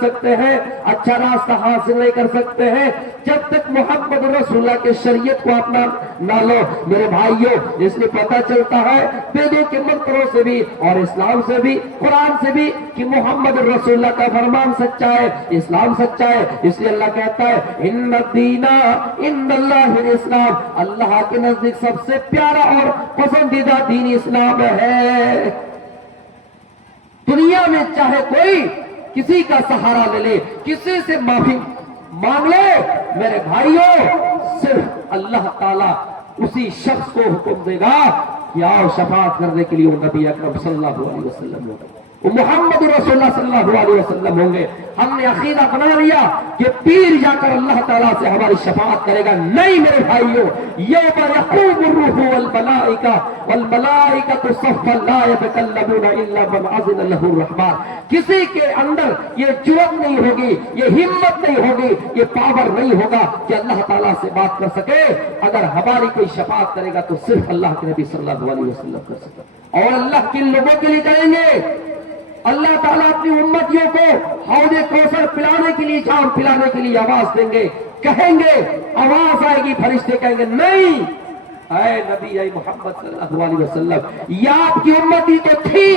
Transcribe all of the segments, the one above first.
سکتے ہیں، اچھا راستہ حاصل نہیں کر سکتے ہیں جب تک محمد رسول اللہ کے شریعت کو اپنا نہ لو۔ میرے بھائیوں، اس لیے پتہ چلتا ہے ویدوں کے منتروں سے بھی اور اسلام سے بھی، قرآن سے بھی، کہ محمد رسول اللہ کا فرمان سچا ہے، اسلام سچا ہے۔ اس لیے اللہ کہتا ہے ان الدین عند اللہ الاسلام، اللہ کے نزدیک سب سے پیارا اور پسندیدہ دین اسلام ہے۔ دنیا میں چاہے کوئی کسی کا سہارا لے لے، کسی سے معافی مانگ لے، میرے بھائیوں صرف اللہ تعالیٰ اسی شخص کو حکم دے گا کہ آؤ شفاعت کرنے کے لیے وہ نبی اکرم صلی اللہ علیہ وسلم ہوگا، وہ محمد رسول اللہ صلی اللہ علیہ وسلم ہوں گے۔ ہم نے عقیدہ بنا لیا کہ پیر جا کر اللہ تعالیٰ سے ہماری شفاعت کرے گا، نہیں میرے بھائیوں، یوم یقوم الروح والملائکۃ صفا لا یتکلمون الا من اذن له الرحمن۔ کسی کے اندر یہ جرأت نہیں ہوگی، یہ ہمت نہیں ہوگی، یہ پاور نہیں ہوگا کہ اللہ تعالیٰ سے بات کر سکے۔ اگر ہماری کوئی شفاعت کرے گا تو صرف اللہ کے نبی صلی اللہ علیہ وسلم کر سکتا، اور اللہ کن لوگوں کے لیے کریں گے؟ اللہ تعالیٰ اپنی امتیوں کو حوض کوثر پلانے کے لیے، جام پلانے کے لیے آواز دیں گے، کہیں گے، آواز آئے گی، فرشتے کہیں گے نہیں اے نبی، اے محمد صلی اللہ علیہ وسلم، یہ آپ کی امتی تو تھی،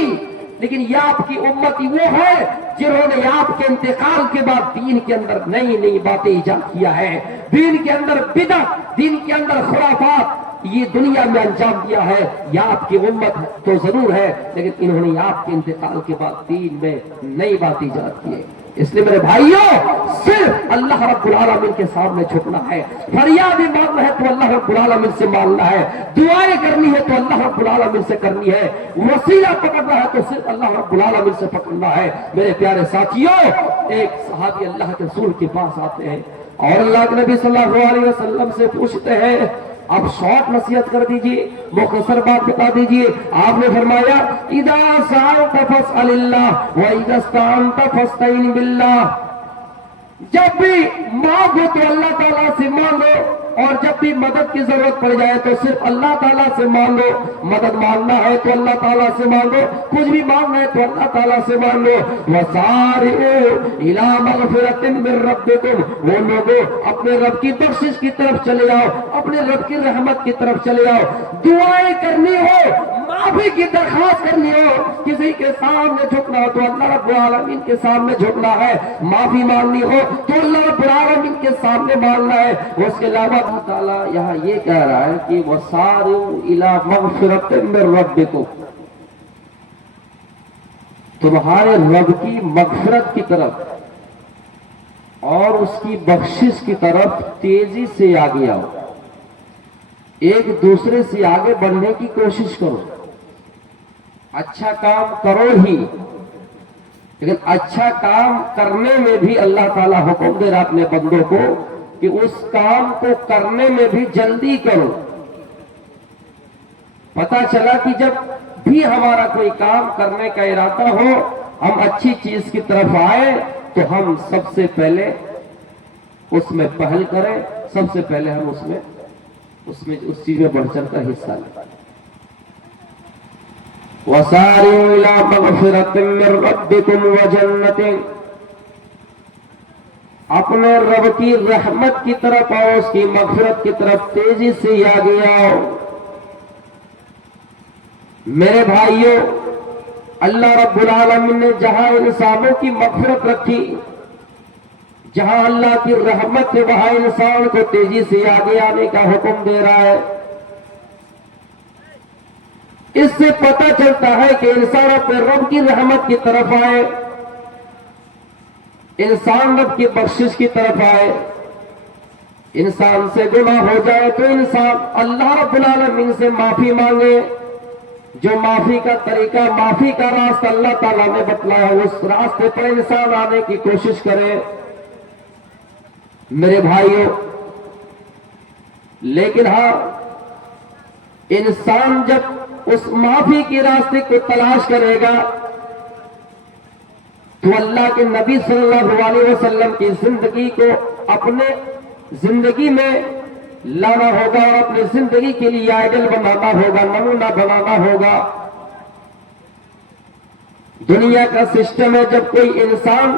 لیکن یہ آپ کی امتی وہ ہے جنہوں نے آپ کے انتقال کے بعد دین کے اندر نئی نئی باتیں ایجاد کیا ہے، دین کے اندر بدعت، دین کے اندر خرافات یہ دنیا میں انجام دیا ہے۔ یہ آپ کی امت تو ضرور ہے، لیکن انہوں نے آپ کے انتقال کے بعد دین میں نئی بات ایجاد کی ہے۔ اس لیے میرے بھائیوں صرف اللہ رب العالمین کے سامنے جھکنا ہے، فریادیں مانگنا ہے تو اللہ رب العالمین سے مانگنا ہے، دعائیں کرنی ہے تو اللہ رب العالمین سے کرنی ہے، وسیلہ پکڑنا ہے تو صرف اللہ رب العالمین سے پکڑنا ہے۔ میرے پیارے ساتھیوں، ایک صحابی اللہ کے رسول کے پاس آتے ہیں اور اللہ کے نبی صلی اللہ علیہ وسلم سے پوچھتے ہیں، اب شارٹ نصیحت کر دیجئے، مختصر بات بتا دیجئے۔ آپ نے فرمایا اذا سألت فاسأل اللہ واذا استعنت فاستعن باللہ، جب بھی مانگو تو اللہ تعالیٰ سے مانگو، اور جب بھی مدد کی ضرورت پڑ جائے تو صرف اللہ تعالیٰ سے مانگو۔ مدد مانگنا ہے تو اللہ تعالیٰ سے مانگو، کچھ بھی مانگنا ہے تو اللہ تعالیٰ سے مانگو۔ وَسَارِعُوا إِلَىٰ مَغْفِرَةٍ مِّن رَّبِّكُمْ، وہ لوگوں اپنے رب کی بخشش کی طرف چلے جاؤ، اپنے رب کی رحمت کی طرف چلے جاؤ۔ دعائیں کرنی ہو، معافی کی درخواست کرنی ہو، کسی کے سامنے جھکنا ہو تو اللہ رب العالمین کے سامنے جھکنا ہے، معافی مانگنی ہو تو اللہ رب العالمین کے سامنے مانگنا ہے۔ اس کے علاوہ اللہ تعالیٰ یہاں یہ کہہ رہا ہے کہ وَسَارِعُوا إِلَىٰ مَغْفِرَةٍ مِّن رَّبِّكُمْ، تمہارے رب کی مغفرت کی طرف اور اس کی بخشش کی طرف تیزی سے آگے آؤ، ایک دوسرے سے آگے بڑھنے کی کوشش کرو، اچھا کام کرو ہی، لیکن اچھا کام کرنے میں بھی اللہ تعالیٰ حکم دے رہا اپنے بندوں کو کہ اس کام کو کرنے میں بھی جلدی کرو۔ پتہ چلا کہ جب بھی ہمارا کوئی کام کرنے کا ارادہ ہو، ہم اچھی چیز کی طرف آئے تو ہم سب سے پہلے اس میں پہل کریں، سب سے پہلے ہم اس چیز میں بڑھ چڑھ کر حصہ لیں۔ وَسَارِعُوا إِلَىٰ مَغْفِرَةٍ مِّن رَّبِّكُمْ وَجَنَّةٍ، اپنے رب کی رحمت کی طرف آؤ، اس کی مغفرت کی طرف تیزی سے آگے آؤ۔ میرے بھائیوں، اللہ رب العالمین نے جہاں انسانوں کی مغفرت رکھی، جہاں اللہ کی رحمت ہے، وہاں انسان کو تیزی سے آگے آنے کا حکم دے رہا ہے۔ اس سے پتہ چلتا ہے کہ انسان اپنے رب کی رحمت کی طرف آئے، انسان رب کی بخشش کی طرف آئے۔ انسان سے گناہ ہو جائے تو انسان اللہ رب العالمین سے معافی مانگے، جو معافی کا طریقہ، معافی کا راستہ اللہ تعالیٰ نے بتلایا، اس راستے پر انسان آنے کی کوشش کرے۔ میرے بھائیوں، لیکن ہاں، انسان جب اس معافی کے راستے کو تلاش کرے گا تو اللہ کے نبی صلی اللہ علیہ وسلم کی زندگی کو اپنے زندگی میں لانا ہوگا اور اپنی زندگی کے لیے آئیڈل بنانا ہوگا، نمونہ بنانا ہوگا۔ دنیا کا سسٹم ہے، جب کوئی انسان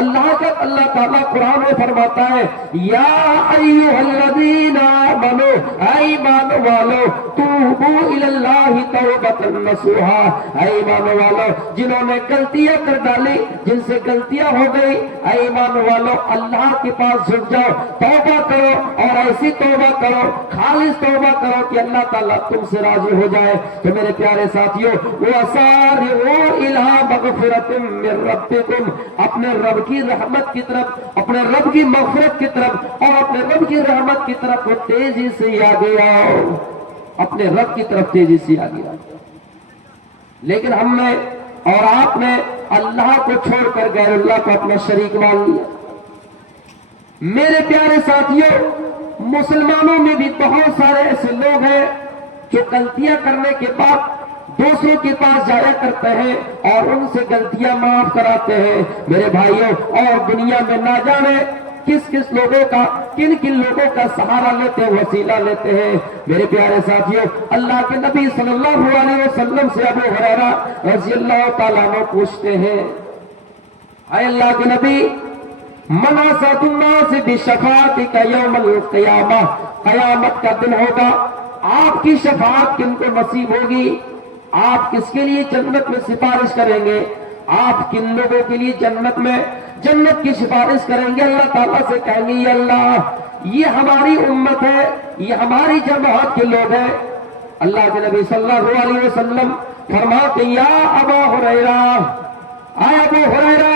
اللہ تعالیٰ قرآن میں فرماتا ہے یا ایھا آمنو، اے ایمان والو، توبو الی اللہ توبۃ نصوحا، اے ایمان والو جنہوں نے غلطیاں کر ڈالی، جن سے غلطیاں ہو گئی، اے ایمان والو اللہ کے پاس جھک جاؤ، توبہ کرو، اور ایسی توبہ کرو، خالص توبہ کرو کہ اللہ تعالیٰ تم سے راضی ہو جائے۔ تو میرے پیارے ساتھیو، وَسَارِعُوا إِلَىٰ مَغْفِرَةٍ مِّن رَّبِّكُمْ، اپنے رب کی رحمت کی طرف، اپنے رب کی مغفرت کی طرف اور اپنے رب کی رحمت کی طرف وہ تیزی سے آگے آؤ، اپنے رب کی طرف تیزی سے آگے آؤ۔ لیکن ہم نے اور آپ نے اللہ کو چھوڑ کر غیر اللہ کو اپنا شریک مان لیا۔ میرے پیارے ساتھیوں، مسلمانوں میں بھی بہت سارے ایسے لوگ ہیں جو غلطیاں کرنے کے بعد دوسروں کے پاس جایا کرتے ہیں اور ان سے غلطیاں معاف کراتے ہیں۔ میرے بھائیوں، اور دنیا میں نہ جانے کس کس لوگوں کا، کن کن لوگوں کا سہارا لیتے ہیں، وسیلہ لیتے ہیں۔ میرے پیارے ساتھیوں، اللہ کے نبی صلی اللہ علیہ وسلم سے ابو ہریرہ رضی اللہ تعالیٰ عنہ پوچھتے ہیں، اے اللہ کے نبی، من اسعد الناس بشفاعتک یوم القیامہ، قیامت کا دن ہوگا، آپ کی شفاعت کن کو نصیب ہوگی؟ آپ کس کے لیے جنت میں سفارش کریں گے؟ آپ کن لوگوں کے لیے جنت کی سفارش کریں گے؟ اللہ تعالیٰ سے کہیں گے یا اللہ یہ ہماری امت ہے، یہ ہماری جماعت کے لوگ ہیں۔ اللہ کے نبی صلی اللہ علیہ وسلم فرماتے یا ابا ہریرہ، اے ابو ہریرہ،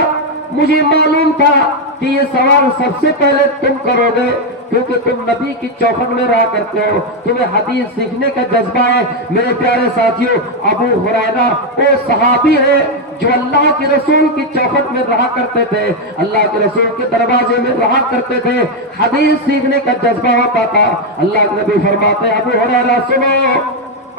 مجھے معلوم تھا کہ یہ سوال سب سے پہلے تم کرو گے، کیونکہ تم نبی کی چوکھٹ میں رہا کرتے ہو، تمہیں حدیث سیکھنے کا جذبہ ہے۔ میرے پیارے ساتھیوں، ابو ہریرہ وہ صحابی ہے جو اللہ کے رسول کی چوکھٹ میں رہا کرتے تھے، اللہ کے رسول کے دروازے میں رہا کرتے تھے، حدیث سیکھنے کا جذبہ ہوتا تھا۔ اللہ کے نبی فرماتے ہیں ابو ہریرہ سنو،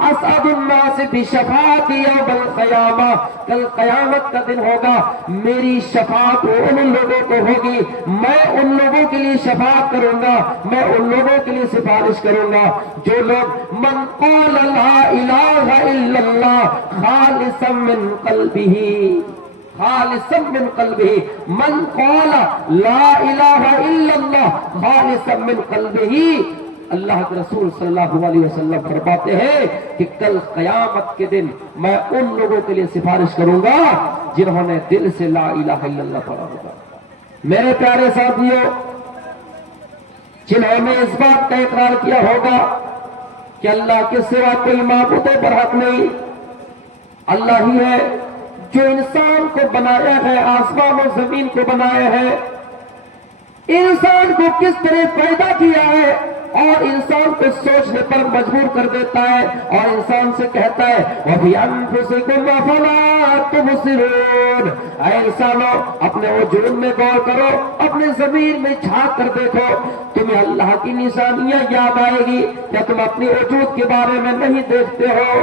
اسعد الناس بشفاعتی یوم القیامہ، کل قیامت کا دن ہوگا، میری شفاعت ان لوگوں کو ہوگی، میں ان لوگوں کے لیے شفاعت کروں گا، میں ان لوگوں کے لیے سفارش کروں گا جو لوگ من قال لا الہ الا اللہ خالصا من قلبہ، خالصا من قلبہ، من قال لا الہ الا اللہ خالصا من قلبہ۔ اللہ کے رسول صلی اللہ علیہ وسلم فرماتے ہیں کہ کل قیامت کے دن میں ان لوگوں کے لیے سفارش کروں گا جنہوں نے دل سے لا الہ الا اللہ پڑھا ہوگا۔ میرے پیارے ساتھیوں، جنہوں نے اس بات کا اقرار کیا ہوگا کہ اللہ کے سوا کوئی معبود برحق نہیں، اللہ ہی ہے جو انسان کو بنایا ہے، آسمان و زمین کو بنایا ہے، انسان کو کس طرح پیدا کیا ہے اور انسان کو سوچنے پر مجبور کر دیتا ہے اور انسان سے کہتا ہے وَفِي أَنفُسِكُمْ أَفَلَا تُبْصِرُونَ، اے انسانوں اپنے وجود میں غور کرو، اپنے ضمیر میں جھانک کر دیکھو، تمہیں اللہ کی نشانیاں یاد آئے گی، کیا تم اپنے وجود کے بارے میں نہیں دیکھتے ہو؟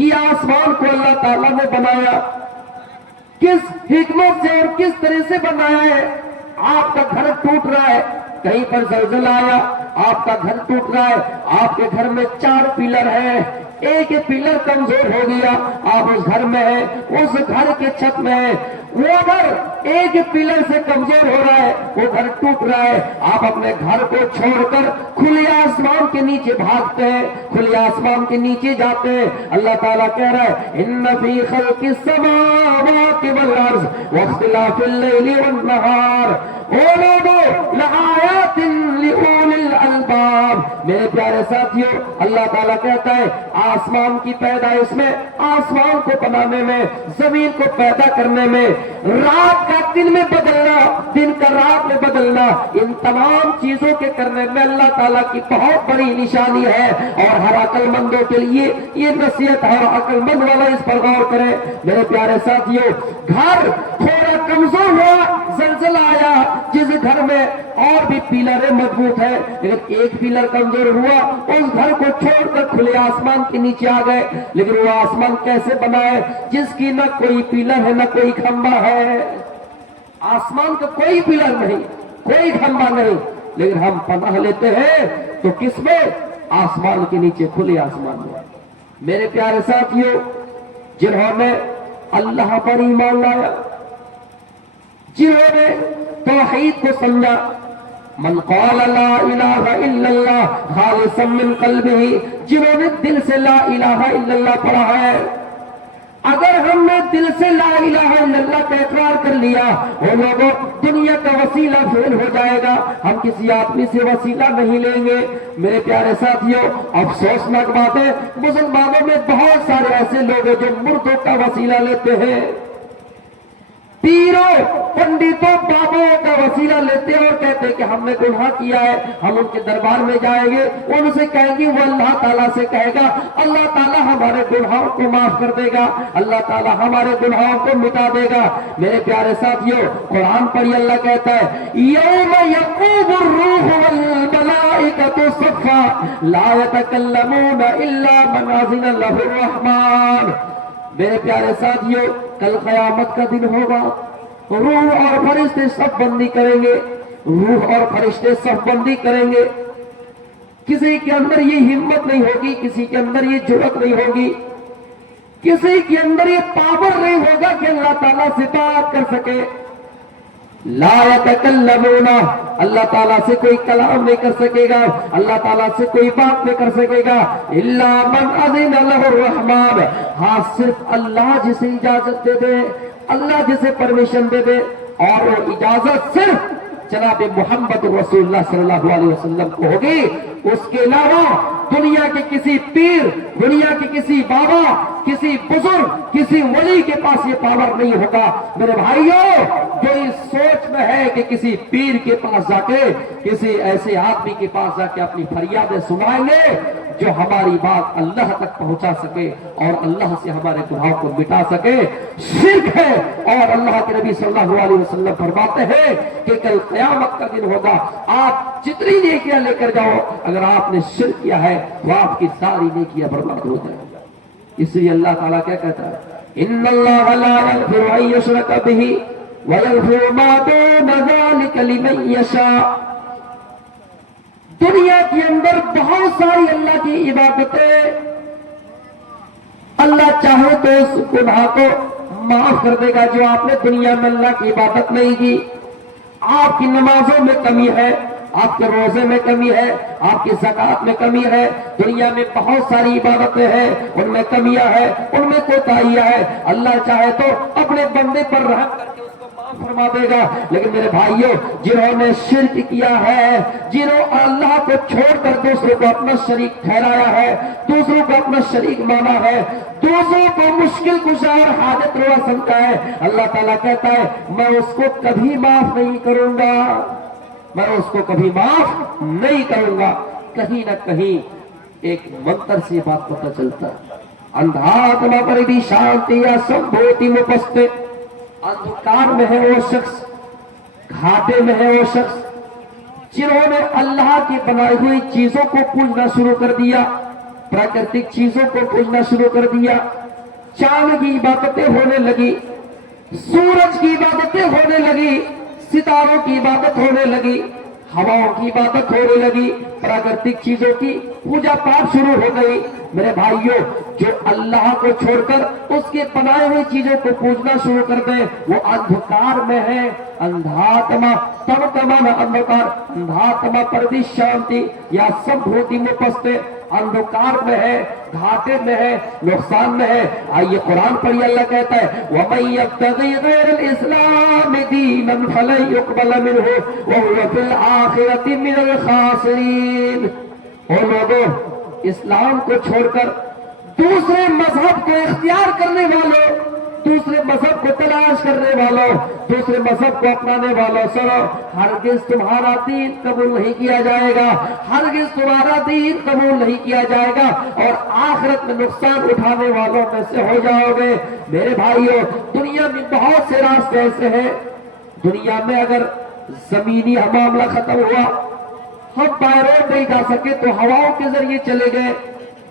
یہ آسمان کو اللہ تعالیٰ نے بنایا، کس حکمت سے اور کس طرح سے بنایا ہے؟ آپ کا گھر ٹوٹ رہا ہے، کہیں پر زلزلہ آیا، آپ کا گھر ٹوٹ رہا ہے، آپ کے گھر میں 4 پلر ہیں، ایک پلر کمزور ہو گیا، آپ اس گھر میں ہیں، اس گھر کے چھت میں ہیں، وہ گھر ایک پلر سے کمزور ہو رہا ہے، وہ گھر ٹوٹ رہا ہے، آپ اپنے گھر کو چھوڑ کر کھلے آسمان کے نیچے بھاگتے ہیں، کھلے آسمان کے نیچے جاتے ہیں۔ اللہ تعالیٰ کہہ رہا ہے ان فی خلق السماوات والارض واختلاف اللیل والنہار لآیات لأولی الالباب۔ میرے پیارے ساتھیوں، اللہ تعالیٰ کہتا ہے آسمان کی پیدائش میں، آسمان کو بنانے میں، زمین کو پیدا کرنے میں، رات کا دن میں بدلنا، دن کا رات میں بدلنا، ان تمام چیزوں کے کرنے میں اللہ تعالیٰ کی بہت بڑی نشانی ہے، اور ہر عقل مندوں کے لیے یہ نصیحت ہے، عقل مند والا اس پر غور کرے۔ میرے پیارے ساتھیوں، گھر تھوڑا کمزور ہوا، زلزلہ آیا، جس گھر میں اور بھی پیلریں مضبوط ہیں لیکن ایک پیلر کمزور ہوا، اس گھر کو چھوڑ کر کھلے آسمان کے نیچے آ گئے، لیکن وہ آسمان کیسے بنا ہے جس کی نہ کوئی پیلر ہے نہ کوئی کھمبا ہے؟ آسمان کا کوئی پیلر نہیں، کوئی کھمبا نہیں، لیکن ہم پناہ لیتے ہیں تو کس میں؟ آسمان کے نیچے، کھلے آسمان میں۔ میرے پیارے ساتھیوں، جنہوں نے اللہ پر ایمان لایا، جنہوں نے توحید کو سمجھا، من قال لا الہ الا اللہ خالصا من قلبہ، جنہوں نے دل سے لا الہ الا اللہ پڑھا ہے۔ اگر ہم نے دل سے لا الہ الا اللہ کا اقرار کر لیا، وہ لوگوں دنیا کا وسیلہ فیل ہو جائے گا، ہم کسی آدمی سے وسیلہ نہیں لیں گے۔ میرے پیارے ساتھیوں، افسوسناک بات ہے، مسلمانوں میں بہت سارے ایسے لوگ ہیں جو مردوں کا وسیلہ لیتے ہیں، پیروں، پنڈتوں، بابوں کا وسیلہ لیتے ہیں اور کہتے ہیں کہ ہم نے گناہ کیا ہے، ہم ان کے دربار میں جائیں گے، ان سے کہیں گے، وہ اللہ تعالیٰ سے کہے گا، اللہ تعالیٰ ہمارے گناہوں کو معاف کر دے گا، اللہ تعالیٰ ہمارے گناہوں کو مٹا دے گا۔ میرے پیارے ساتھیوں، قرآن پڑھی، اللہ کہتا ہے یوم یقوم الروح والملائکۃ صفا لا یتکلمون الا من اذن له الرحمن۔ میرے پیارے ساتھیوں، کل قیامت کا دن ہوگا، روح اور فرشتے صف بندی کریں گے، روح اور فرشتے صف بندی کریں گے۔ کسی کے اندر یہ ہمت نہیں ہوگی، کسی کے اندر یہ جرأت نہیں ہوگی، کسی کے اندر یہ پاور نہیں ہوگا کہ اللہ تعالیٰ سے بات کر سکے۔ لا یتکلمون، اللہ تعالیٰ سے کوئی کلام نہیں کر سکے گا، اللہ تعالیٰ سے کوئی بات نہیں کر سکے گا، الا من اذن له الرحمن، ہاں صرف اللہ جسے اجازت دے دے، اللہ جسے پرمیشن دے دے، اور وہ اجازت صرف جناب محمد رسول اللہ صلی اللہ علیہ وسلم کو ہوگی۔ اس کے علاوہ دنیا کے کسی پیر، دنیا کے کسی بابا، کسی بزرگ، کسی ولی کے پاس یہ پاور نہیں ہوگا۔ میرے بھائیوں، جو اس سوچ میں ہے کہ کسی پیر کے پاس جا کے، کسی ایسے آدمی کے پاس جا کے اپنی فریادیں سنائیں گے جو ہماری بات اللہ تک پہنچا سکے اور اللہ سے ہمارے گناہوں کو مٹا سکے، شرک ہے۔ اور اللہ کے نبی صلی اللہ علیہ وسلم فرماتے ہیں کہ کل قیامت کا دن ہوگا، آپ جتنی نیکیاں لے کر جاؤ، اگر آپ نے شرک کیا ہے تو آپ کی ساری نیکیاں برباد ہو جائیں گی۔ اس لیے اللہ تعالیٰ کیا کہتا ہے، ان اللہ لا یغفر ان یشرک بہ ویغفر ما دون ذلک لمن یشاء۔ دنیا کے اندر بہت ساری اللہ کی عبادتیں، اللہ چاہے تو اس گناہ کو معاف کر دے گا جو آپ نے دنیا میں اللہ کی عبادت نہیں کی۔ آپ کی نمازوں میں کمی ہے، آپ کے روزے میں کمی ہے، آپ کی زکات میں کمی ہے، دنیا میں بہت ساری عبادتیں ہیں، ان میں کمیاں ہیں، ان میں کوتاہیاں ہیں۔ اللہ چاہے تو اپنے بندے پر رحم کر کے اس کو معاف فرما دے گا، لیکن میرے بھائیوں، جنہوں نے شرک کیا ہے، جنہوں اللہ کو چھوڑ کر دوسروں کو اپنا شریک ٹھہرایا ہے، دوسروں کو اپنا شریک مانا ہے، دوسروں کو مشکل کشا اور حاجت روا سمجھا ہے، اللہ تعالیٰ کہتا ہے میں اس کو کبھی معاف نہیں کروں گا، میں اس کو کبھی معاف نہیں کروں گا۔ کہیں نہ کہیں ایک منتر سے بات پتہ چلتا ہے، اندھاتما پر بھی شانتی یا سمبھوتی مپستے، اندھکار میں ہے وہ شخص، گھاٹے میں ہے وہ شخص جنہوں نے اللہ کی بنائی ہوئی چیزوں کو پوجنا شروع کر دیا، پراکرتک چیزوں کو پوجنا شروع کر دیا، چاند کی عبادتیں ہونے لگی، سورج کی عبادتیں ہونے لگی، ستاروں کی عبادت ہونے لگی، ہواؤں کی عبادت ہونے لگی، پراکرتک چیزوں کی پوجا پاٹ شروع ہو گئی۔ میرے بھائیوں، جو اللہ کو چھوڑ کر اس کے بنائے ہوئی چیزوں کو پوجنا شروع کر دیں، وہ اندھکار میں ہے۔ اندھاتما تم تمام اندھکار، اندھاتما پر بھی شانتی یا سمبھوتی مپستے، اندھکار میں ہے، گھاٹے میں ہے، نقصان میں ہے۔ آئیے قرآن پڑھیے، اللہ کہتا ہے وَمَن يَبْتَغِ غَيْرَ الْإِسْلَامِ دِينًا فَلَن يُقْبَلَ مِنْهُ وَهُوَ فِي الْآخِرَةِ مِنَ الْخَاسِرِينَ۔ اور لوگوں، اسلام کو چھوڑ کر دوسرے مذہب کو اختیار کرنے والوں، دوسرے مذہب کو تلاش کرنے والوں، دوسرے مذہب کو اپنانے والوں، سنو، ہرگز تمہارا دین قبول نہیں کیا جائے گا، ہرگز تمہارا دین قبول نہیں کیا جائے گا، اور آخرت میں نقصان اٹھانے والوں میں سے ہو جاؤ گے۔ میرے بھائیوں، دنیا میں بہت سے راستے ایسے ہیں، دنیا میں اگر زمینی معاملہ ختم ہوا، ہم بائی روڈ نہیں جا سکے تو ہواؤں کے ذریعے چلے گئے،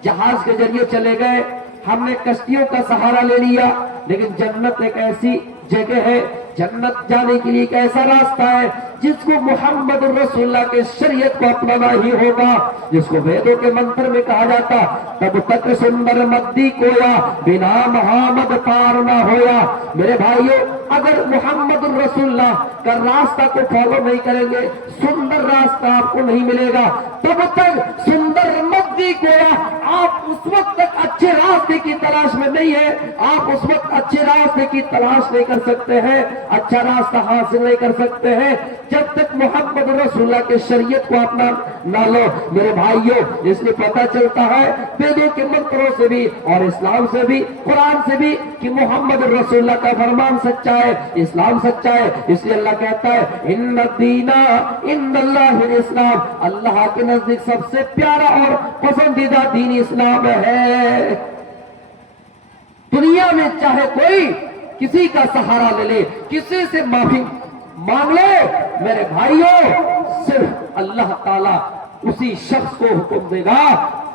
جہاز کے ذریعے چلے گئے، ہم نے کشتیوں کا سہارا لے لیا، لیکن جنت ایک ایسی جگہ ہے، جنت جانے کے لیے ایک ایسا راستہ ہے جس کو محمد رسول اللہ کے شریعت کو اپنانا ہی ہوگا، جس کو ویدوں کے منتر میں کہا جاتا تب تک سندر مدی کویا بنا محمد پار نہ ہویا۔ میرے بھائیو، اگر محمد رسول اللہ کا راستہ کو فالو نہیں کریں گے، سندر راستہ آپ کو نہیں ملے گا۔ تب تک سندر مدی کویا، آپ اس وقت تک اچھے راستے کی تلاش میں نہیں ہے، آپ اس وقت اچھے راستے کی تلاش نہیں کر سکتے ہیں، اچھا راستہ حاصل نہیں کر سکتے ہیں جب تک محمد رسول اللہ کے شریعت کو اپنا نہ لو۔ میرے بھائیوں، اس لیے پتہ چلتا ہے ویدوں کے منتروں سے بھی اور اسلام سے بھی، قرآن سے بھی، کہ محمد رسول اللہ کا فرمان سچا ہے، اسلام سچا ہے۔ اس لیے اللہ کہتا ہے ان الدین عند اللہ الاسلام، اللہ کے نزدیک سب سے پیارا اور پسندیدہ دین اسلام ہے۔ دنیا میں چاہے کوئی کسی کا سہارا لے لے، کسی سے معافی مانگ لے، میرے بھائیوں، صرف اللہ تعالیٰ اسی شخص کو حکم دے گا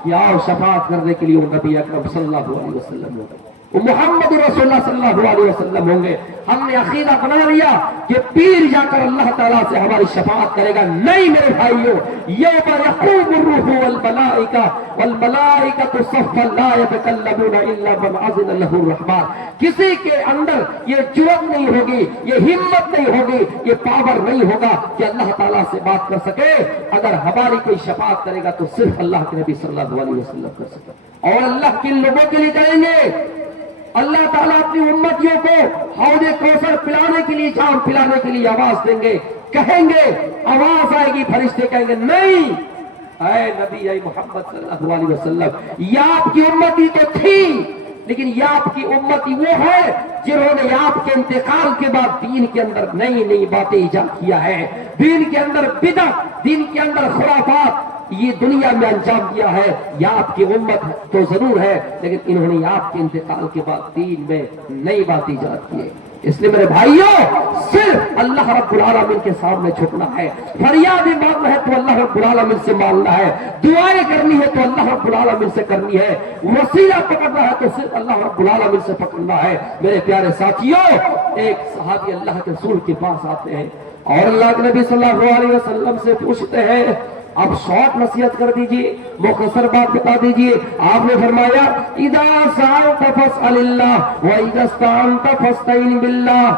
کہ آؤ شفاعت کرنے کے لیے وہ نبی اکرم صلی اللہ علیہ وسلم ہوگا، وہ محمد رسول اللہ صلی اللہ علیہ وسلم ہوں گے۔ ہم نے عقیدہ بنا لیا کہ پیر جا کر اللہ تعالیٰ سے ہماری شفاعت کرے گا، نہیں میرے بھائیوں، یوم یقوم الروح والملائکۃ صفا لا یتکلمون الا من اذن له الرحمن۔ کسی کے اندر یہ جرأت نہیں ہوگی، یہ ہمت نہیں ہوگی، یہ پاور نہیں ہوگا کہ اللہ تعالیٰ سے بات کر سکے۔ اگر ہماری کوئی شفاعت کرے گا تو صرف اللہ کے نبی صلی اللہ علیہ وسلم کر سکے، اور اللہ کن لوگوں کے لیے کریں گے؟ اللہ تعالیٰ اپنی امتیوں کو حوض کوثر پلانے کے لیے، جام پلانے کے لیے آواز دیں گے، کہیں گے، آواز آئے گی، فرشتے کہیں گے نہیں اے نبی، اے محمد صلی اللہ علیہ وسلم، یہ آپ کی امتی تو تھی، لیکن یہ آپ کی امتی وہ ہے جنہوں نے آپ کے انتقال کے بعد دین کے اندر نئی نئی باتیں ایجاد کیا ہے، دین کے اندر بدعت، دین کے اندر خرافات یہ دنیا میں انجام دیا ہے۔ یہ آپ کی امت تو ضرور ہے، لیکن انہوں نے آپ کے انتقال کے بعد دین میں نئی بات ایجاد کی ہے۔ اس لیے میرے بھائیوں، صرف اللہ رب العالمین کے سامنے جھکنا ہے، فریاد مانگنا ہے تو اللہ رب العالمین سے مانگنا ہے، دعائیں کرنی ہے تو اللہ رب العالمین سے کرنی ہے، وسیلہ پکڑنا ہے تو صرف اللہ رب العالمین سے پکڑنا ہے۔ میرے پیارے ساتھیوں، ایک صحابی اللہ کے رسول کے پاس آتے ہیں اور اللہ کے نبی صلی اللہ علیہ وسلم سے پوچھتے ہیں، اب شارٹ نصیحت کر دیجئے، مختصر بات بتا دیجئے۔ آپ نے فرمایا اذا سألت فاسأل اللہ واذا استعنت فاستعن باللہ،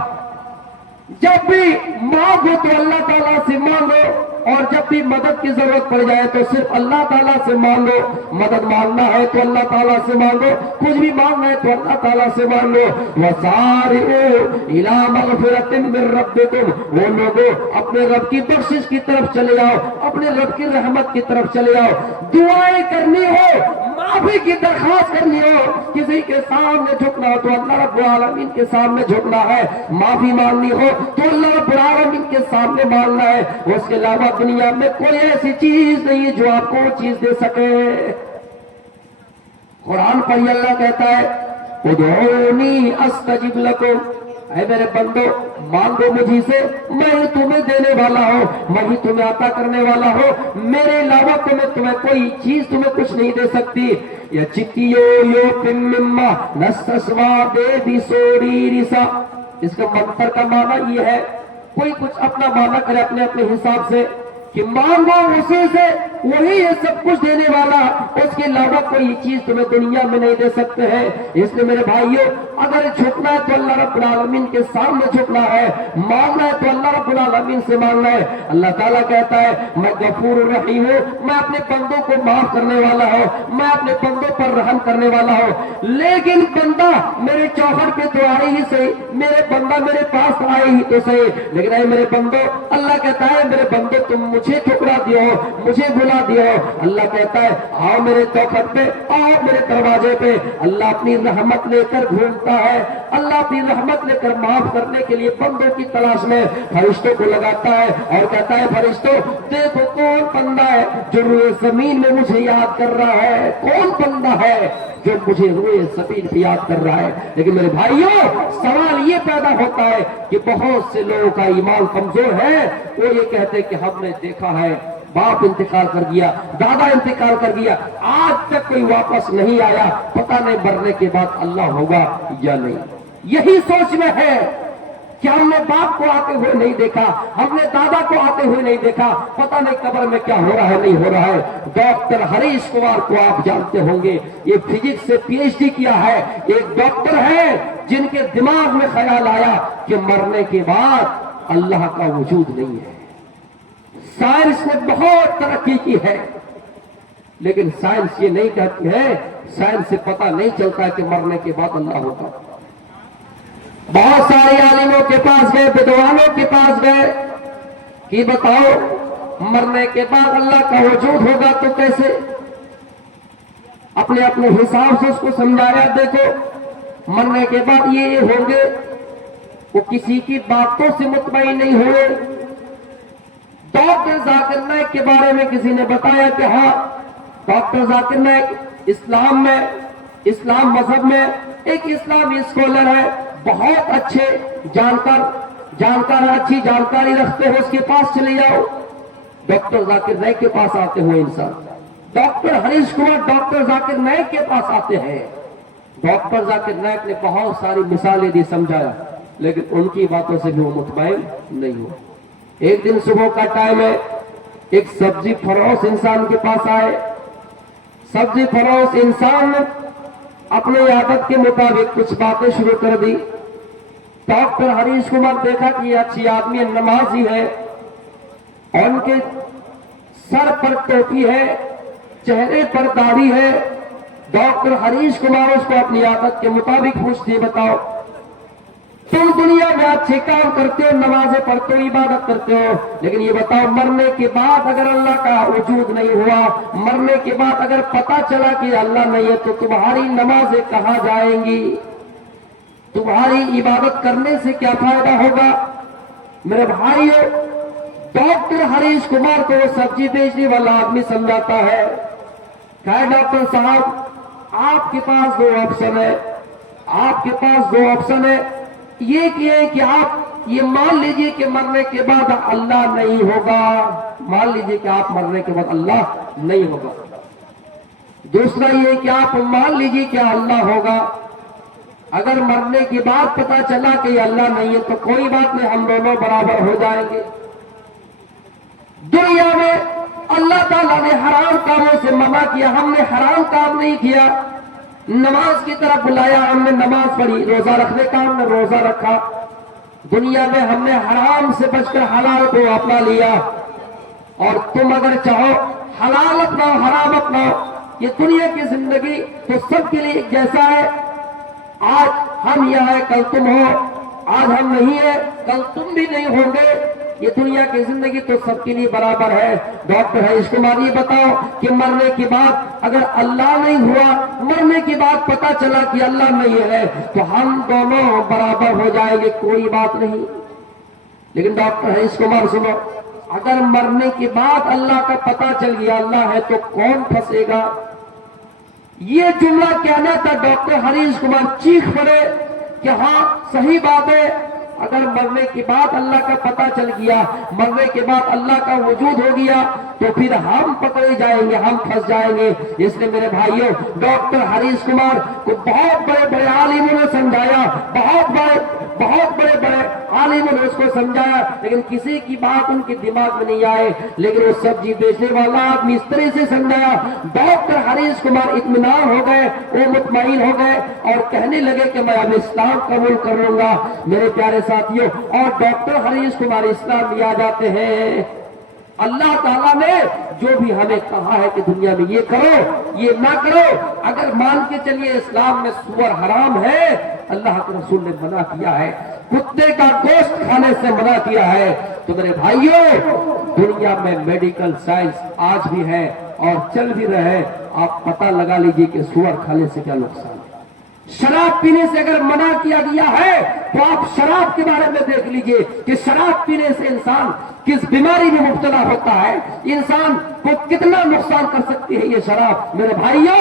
جب بھی مانگو تو اللہ تعالیٰ سے مانگو، اور جب بھی مدد کی ضرورت پڑ جائے تو صرف اللہ تعالیٰ سے مانگو۔ مدد مانگنا ہے تو اللہ تعالیٰ سے مانگو، کچھ بھی مانگنا ہے تو اللہ تعالیٰ سے مانگو۔ وَسَارِعُوا إِلَىٰ مَغْفِرَةٍ مِّن رَّبِّكُمْ، وہ لوگوں اپنے رب کی بخشش کی طرف چلے آؤ، اپنے رب کی رحمت کی طرف چلے آؤ۔ دعائیں کرنی ہو، معافی کی درخواست کرنی ہو، کسی کے سامنے جھکنا ہو تو اللہ رب العالمین کے سامنے جھکنا ہے، معافی مانگنی ہو تو اللہ رب العالمین کے سامنے مانگنا ہے۔ اس کے علاوہ دنیا میں کوئی ایسی چیز نہیں جو آپ کو وہ چیز دے سکے۔ قرآن پر اللہ کہتا ہے ادعونی استجب لکم، اے میرے بندو مانگو مجھی سے، میں ہی تمہیں دینے والا ہوں، میں ہی تمہیں عطا کرنے والا ہوں، میرے علاوہ تمہیں کوئی چیز تمہیں کچھ نہیں دے سکتی۔ یا چتیو you پم mama نستسوا they the sorry رسا، اس کا منتر کا معنی یہ ہے، کوئی کچھ اپنا معنی کرے اپنے اپنے حساب سے کہ مانگو اسی سے، وہی ہے سب کچھ دینے والا، اس کے علاوہ کوئی چیز تمہیں دنیا میں نہیں دے سکتے ہیں۔ اس لیے میرے بھائیوں، اگر جھکنا ہے تو اللہ رب العالمین کے سامنے جھکنا ہے، مانگنا ہے تو اللہ رب العالمین سے مانگنا ہے۔ اللہ تعالیٰ کہتا ہے میں غفور الرحیم ہوں، میں اپنے بندوں کو معاف کرنے والا ہوں، میں اپنے بندوں پر رحم کرنے والا ہوں۔ لیکن بندہ میرے چوکھٹ پہ تو آئے ہی صحیح، میرے بندہ میرے پاس آئے ہی تو صحیح، لیکن اے میرے بندو، اللہ کہتا ہے میرے بندے تم مجھے ٹھکرا دیو، مجھے بلا دیو۔ اللہ کہتا ہے آؤ میرے چوکھٹ پہ، آؤ میرے دروازے پہ۔ اللہ اپنی رحمت لے کر گھومتا ہے، اللہ اپنی رحمت لے کر معاف کرنے کے لیے بندوں کی تلاش میں فرشتوں کو لگاتا ہے اور کہتا ہے فرشتوں دیکھو کون بندہ ہے جو روئے زمین میں مجھے یاد کر رہا ہے، کون بندہ ہے جو مجھے روئے زمین پہ یاد کر رہا ہے۔ لیکن میرے بھائیوں، سوال یہ پیدا ہوتا ہے کہ بہت سے لوگوں کا ایمان کمزور ہے، وہ یہ کہتے کہ ہم نے دیکھا ہے باپ انتقال کر گیا، دادا انتقال کر گیا، آج تک کوئی واپس نہیں آیا، پتہ نہیں مرنے کے بعد اللہ ہوگا یا نہیں۔ یہی سوچ میں ہے، کہ ہم نے باپ کو آتے ہوئے نہیں دیکھا, ہم نے دادا کو آتے ہوئے نہیں دیکھا, پتہ نہیں قبر میں کیا ہو رہا ہے نہیں ہو رہا ہے. ڈاکٹر ہریش کمار کو آپ جانتے ہوں گے, یہ فزکس سے پی ایچ ڈی کیا ہے, ایک ڈاکٹر ہے جن کے دماغ میں خیال آیا کہ مرنے کے بعد اللہ کا وجود نہیں ہے. سائنس نے بہت ترقی کی ہے, لیکن سائنس یہ نہیں کہتی ہے, سائنس سے پتہ نہیں چلتا کہ مرنے کے بعد اللہ ہوگا. بہت سارے عالموں کے پاس گئے, بدوانوں کے پاس گئے کہ بتاؤ مرنے کے بعد اللہ کا وجود ہوگا تو کیسے؟ اپنے اپنے حساب سے اس کو سمجھایا, دیکھو مرنے کے بعد یہ ہوں گے. وہ کسی کی باتوں سے مطمئن نہیں ہوئے. ڈاکٹر ذاکر نائک کے بارے میں کسی نے بتایا کہ ہاں ڈاکٹر ذاکر نائک اسلام مذہب میں ایک اسلامی اسکالر ہے, بہت اچھے جانکار اچھی جانکاری رکھتے ہو, اس کے پاس چلے جاؤ. ڈاکٹر ذاکر نائک کے پاس آتے ہوئے انسان, ڈاکٹر ہریش کمار ڈاکٹر ذاکر نائک کے پاس آتے ہیں. ڈاکٹر ذاکر نائک نے بہت ساری مثالیں دی, سمجھایا, لیکن ان کی باتوں سے بھی وہ مطمئن نہیں ہوا. ایک دن صبح کا ٹائم ہے, ایک سبزی فروش انسان کے پاس آئے. سبزی فروش انسان نے اپنی عادت کے مطابق کچھ باتیں شروع کر دی. ڈاکٹر ہریش کمار دیکھا کہ یہ اچھی آدمی نمازی ہے, اور ان کے سر پر ٹوپی ہے, چہرے پر داڑھی ہے. ڈاکٹر ہریش کمار اس کو اپنی عادت کے مطابق پوچھتے, بتاؤ تم دنیا میں اچھے کام کرتے ہو, نمازیں پڑھتے ہو, عبادت کرتے ہو, لیکن یہ بتاؤ مرنے کے بعد اگر اللہ کا وجود نہیں ہوا, مرنے کے بعد اگر پتا چلا کہ اللہ نہیں ہے, تو تمہاری نمازیں کہاں جائیں گی؟ تمہاری عبادت کرنے سے کیا فائدہ ہوگا؟ میرے بھائیو, ڈاکٹر ہریش کمار کو وہ سبزی بیچنے والا آدمی سمجھاتا ہے, کہا ڈاکٹر صاحب آپ کے پاس دو آپشن ہے, یہ کہ آپ یہ مان لیجئے کہ مرنے کے بعد اللہ نہیں ہوگا, مان لیجئے کہ آپ مرنے کے بعد اللہ نہیں ہوگا. دوسرا یہ کہ آپ مان لیجئے کہ اللہ ہوگا, اگر مرنے کے بعد پتا چلا کہ یہ اللہ نہیں ہے تو کوئی بات نہیں, ہم دونوں برابر ہو جائیں گے. دنیا میں اللہ تعالیٰ نے حرام کاموں سے منع کیا, ہم نے حرام کام نہیں کیا. نماز کی طرف بلایا, ہم نے نماز پڑھی. روزہ رکھنے کا ہم نے روزہ رکھا. دنیا میں ہم نے حرام سے بچ کر حلال کو اپنا لیا, اور تم اگر چاہو حلال اپناؤ حرام اپناؤ. یہ دنیا کی زندگی تو سب کے لیے ایک جیسا ہے. آج ہم یہاں ہیں, کل تم ہو, آج ہم نہیں ہیں, کل تم بھی نہیں ہوں گے. یہ دنیا کی زندگی تو سب کے لیے برابر ہے. ڈاکٹر ہریش کمار یہ بتاؤ کہ مرنے کے بعد اگر اللہ نہیں ہوا, مرنے کے بعد پتا چلا کہ اللہ نہیں ہے, تو ہم دونوں برابر ہو جائیں گے, کوئی بات نہیں. لیکن ڈاکٹر ہریش کمار سنو, اگر مرنے کے بعد اللہ کا پتا چل گیا اللہ ہے تو کون پھنسے گا؟ یہ جملہ کہنا تھا. ڈاکٹر ہریش کمار چیخ پڑے کہ ہاں صحیح بات ہے, اگر مرنے کے بعد اللہ کا پتا چل گیا, مرنے کے بعد اللہ کا وجود ہو گیا, تو پھر ہم پکڑے جائیں گے, ہم پھنس جائیں گے. اس نے میرے بھائیوں ڈاکٹر ہریش کمار کو بہت بڑے بڑے عالموں نے سمجھایا, بہت بڑے عالموں نے اس کو سمجھایا, لیکن کسی کی بات ان کے دماغ میں نہیں آئے. لیکن وہ سبزی بیچنے والا آدمی اس طرح سے سمجھایا, ڈاکٹر ہریش کمار اطمینان ہو گئے, وہ مطمئن ہو گئے, اور کہنے لگے کہ میں اب اسلام قبول کر لوں گا. میرے پیارے ساتھیوں, اور ڈاکٹر ہریش کمار اسلام لے آ جاتے ہیں. اللہ تعالیٰ نے جو بھی ہمیں کہا ہے کہ دنیا میں یہ کرو یہ نہ کرو, اگر مان کے چلیے اسلام میں سور حرام ہے, اللہ کے رسول نے منع کیا ہے, کتے کا گوشت کھانے سے منع کیا ہے, تو میرے بھائیوں دنیا میں میڈیکل سائنس آج بھی ہے اور چل بھی رہے. آپ پتہ لگا لیجئے کہ سور کھانے سے کیا نقصان ہے. شراب پینے سے اگر منع کیا گیا ہے تو آپ شراب کے بارے میں دیکھ لیجئے کہ شراب پینے سے انسان کس بیماری میں مبتلا ہوتا ہے, انسان کو کتنا نقصان کر سکتی ہے یہ شراب. میرے بھائیوں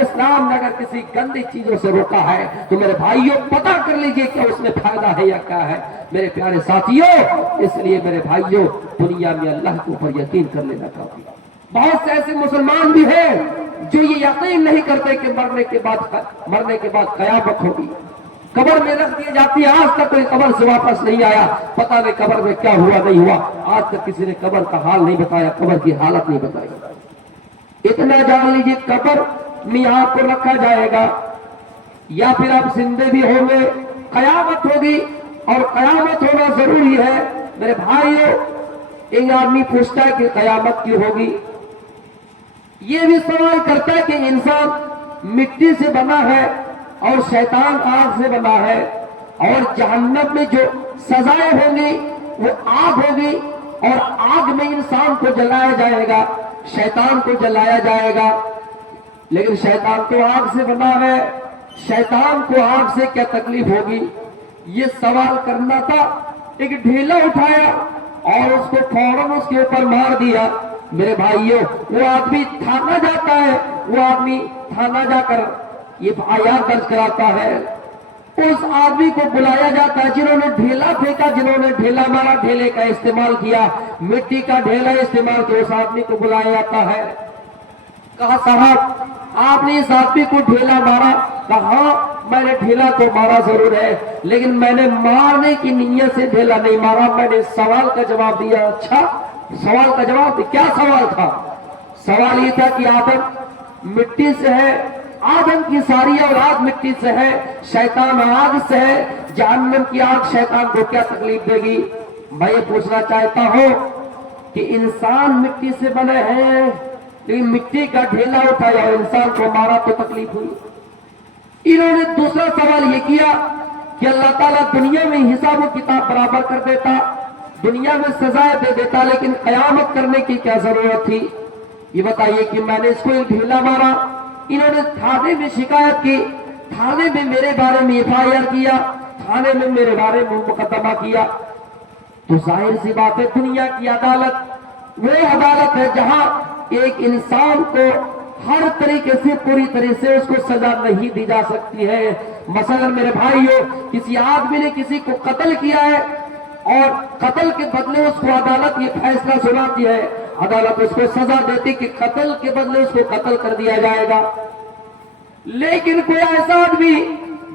اسلام نے اگر کسی گندی چیزوں سے روکا ہے تو میرے بھائیوں پتہ کر لیجئے کہ اس میں فائدہ ہے یا کیا ہے. میرے پیارے ساتھیوں, اس لیے میرے بھائیوں دنیا میں اللہ کے اوپر یقین کر لینا کافی. بہت سے ایسے مسلمان بھی ہیں جو یہ یقین نہیں کرتے کہ مرنے کے بعد قیامت ہوگی, قبر میں رکھ دی جاتی ہے، آج تک کوئی قبر سے واپس نہیں آیا، پتہ نہیں قبر میں کیا ہوا نہیں ہوا، آج تک کسی نے قبر کا حال نہیں بتایا، قبر کی حالت نہیں بتائی۔ اتنا جان لیجیے قبر میں آپ کو رکھا جائے گا، یا پھر آپ زندے بھی ہوں گے، قیامت ہوگی، اور قیامت ہونا ضروری ہے۔ میرے بھائیوں، ایک آدمی پوچھتا ہے کہ قیامت کیوں ہوگی؟ یہ بھی سوال کرتا ہے کہ انسان مٹی سے بنا ہے اور شیطان آگ سے بنا ہے، اور جہنم میں جو سزائیں ہوں گی وہ آگ ہوگی، اور آگ میں انسان کو جلایا جائے گا، شیطان کو جلایا جائے گا۔ لیکن شیطان تو آگ سے بنا ہے، شیطان کو آگ سے کیا تکلیف ہوگی؟ یہ سوال کرنا تھا، ایک ڈھیلا اٹھایا اور اس کو فوراً اس کے اوپر مار دیا۔ میرے بھائیوں، وہ آدمی تھانہ جاتا ہے، وہ آدمی تھانہ جا کر یہ FIR درج کراتا ہے، اس آدمی کو بلایا جاتا ہے جنہوں نے ڈھیلا پھینکا، جنہوں نے ڈھیلا مارا، ڈھیلے کا استعمال کیا، مٹی کا ڈھیلا استعمال کیا، اس آدمی کو بلایا جاتا ہے۔ کہا صاحب آپ نے اس آدمی کو ڈھیلا مارا؟ کہا ہاں میں نے ڈھیلا تو مارا ضرور ہے، لیکن میں نے مارنے کی نیت سے ڈھیلا نہیں مارا، میں نے سوال کا جواب دیا۔ اچھا سوال کا جواب؟ کیا سوال تھا؟ سوال یہ تھا کہ آدم مٹی سے ہے، آدم کی ساری اولاد مٹی سے ہے، شیطان آگ سے ہے، جہنم کی آگ شیطان کو کیا تکلیف دے گی؟ میں یہ پوچھنا چاہتا ہوں کہ انسان مٹی سے بنے ہیں، لیکن مٹی کا ڈھیلا اٹھایا اور انسان کو مارا تو تکلیف ہوئی۔ انہوں نے دوسرا سوال یہ کیا کہ اللہ تعالیٰ دنیا میں حساب و کتاب برابر کر دیتا، دنیا میں سزا دے دیتا، لیکن قیامت کرنے کی کیا ضرورت تھی؟ یہ بتائیے کہ میں نے اس کو ایک ڈھیلا مارا، انہوں نے تھانے میں شکایت کی، تھانے میں میرے بارے میں FIR کیا، تھانے میں میرے بارے میں مقدمہ کیا، تو ظاہر سی بات ہے دنیا کی عدالت وہ عدالت ہے جہاں ایک انسان کو ہر طریقے سے پوری طرح سے اس کو سزا نہیں دی جا سکتی ہے۔ مثلا میرے بھائیوں، کسی آدمی نے کسی کو قتل کیا ہے اور قتل کے بدلے اس کو عدالت یہ فیصلہ سناتی ہے، عدالت اس کو سزا دیتی کہ قتل کے بدلے اس کو قتل کر دیا جائے گا۔ لیکن کوئی ایسا آدمی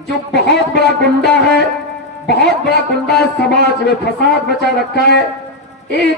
جو بہت بڑا گنڈا ہے، بہت بڑا گنڈا ہے، سماج میں فساد مچا رکھا ہے، ایک